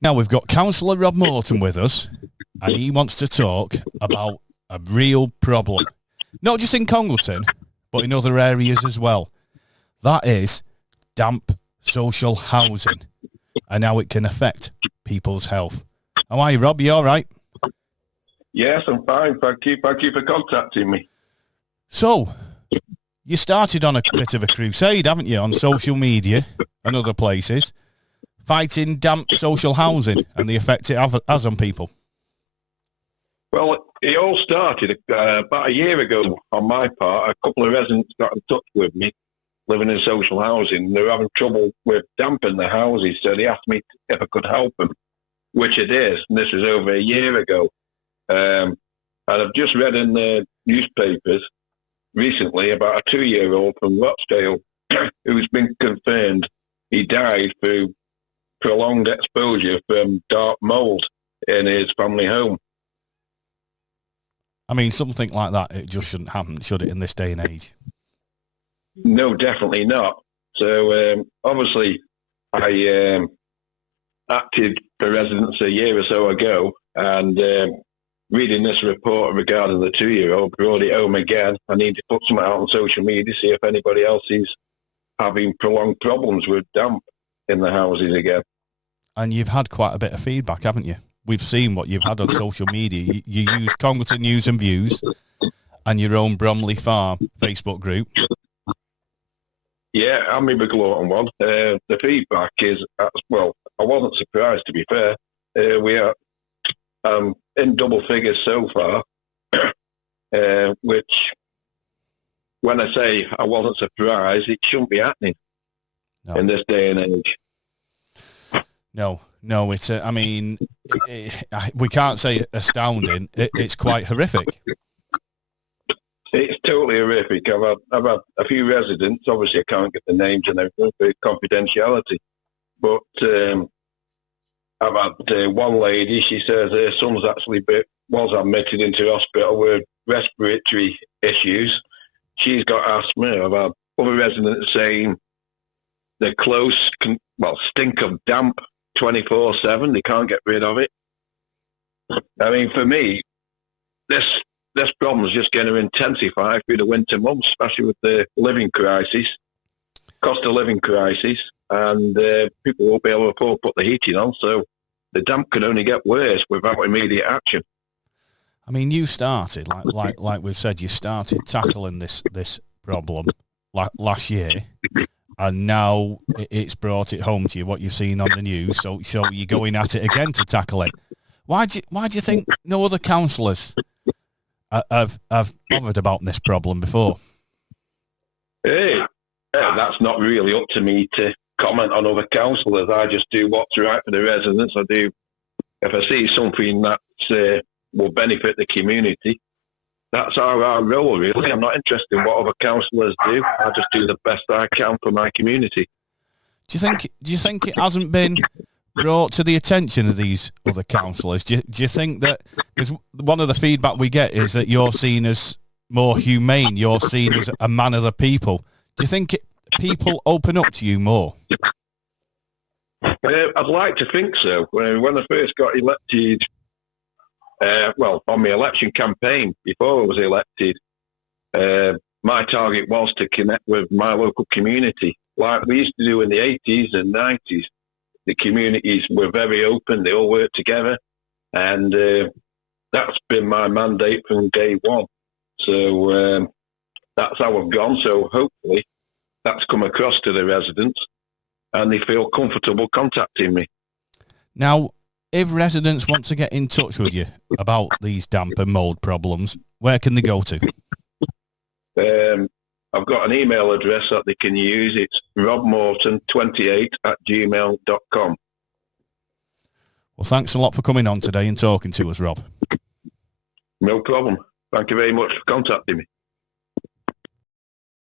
Now we've got Councillor Rob Moreton with us, and he wants to talk about a real problem. Not just in Congleton, but in other areas as well. That is damp social housing and how it can affect people's health. How are you, Rob? You all right? Yes, I'm fine. Thank you. Thank you for contacting me. So, you started on a bit of a crusade, haven't you, on social media and other places, fighting damp social housing and the effect it has on people. Well, it all started about a year ago on my part. A couple of residents got in touch with me living in social housing. They were having trouble with damp in their houses, so they asked me if I could help them, which it is. And this was over a year ago. And I've just read in the newspapers recently about a 2-year-old from Rochdale who's been confirmed he died through prolonged exposure from dark mould in his family home. I mean, something like that, it just shouldn't happen, should it, in this day and age? No, definitely not. So, obviously, I acted for residents a year or so ago, and reading this report regarding the 2-year-old brought it home again. I need to put something out on social media, see if anybody else is having prolonged problems with damp in the houses again. And you've had quite a bit of feedback, haven't you? We've seen what you've had on social media. You use Congleton News and Views and your own Bromley Farm Facebook group. Yeah, I'm in the Congleton one. The feedback is, well, I wasn't surprised, to be fair. We are in double figures so far, which, when I say I wasn't surprised, it shouldn't be happening in this day and age. No, it's, I mean, we can't say astounding. It's quite horrific. It's totally horrific. I've had a few residents, obviously I can't get the names and everything for confidentiality, but I've had one lady, she says her son's actually was admitted into hospital with respiratory issues. She's got asthma. I've had other residents saying the close, stink of damp 24/7. They can't get rid of it. I mean, for me, this problem is just going to intensify through the winter months, especially with the living crisis, cost of living crisis, and people won't be able to put the heating on, so the damp can only get worse without immediate action. I mean, you started, like we've said, you started tackling this problem last year, and now it's brought it home to you, what you've seen on the news, so you're going at it again to tackle it. Why do you think no other councillors have bothered about this problem before? Hey, that's not really up to me to comment on other councillors. I just do what's right for the residents. If I see something that will benefit the community, that's our role, really. I'm not interested in what other councillors do. I just do the best I can for my community. Do you think it hasn't been brought to the attention of these other councillors? Do you think that, because one of the feedback we get is that you're seen as more humane, you're seen as a man of the people. Do you think people open up to you more? I'd like to think so. When I first got elected, on my election campaign, before I was elected, my target was to connect with my local community. Like we used to do in the 80s and 90s, the communities were very open, they all worked together, and that's been my mandate from day one. So that's how I've gone, so hopefully that's come across to the residents and they feel comfortable contacting me. Now, if residents want to get in touch with you about these damp and mould problems, where can they go to? I've got an email address that they can use. It's robmorton28@gmail.com. Well, thanks a lot for coming on today and talking to us, Rob. No problem. Thank you very much for contacting me.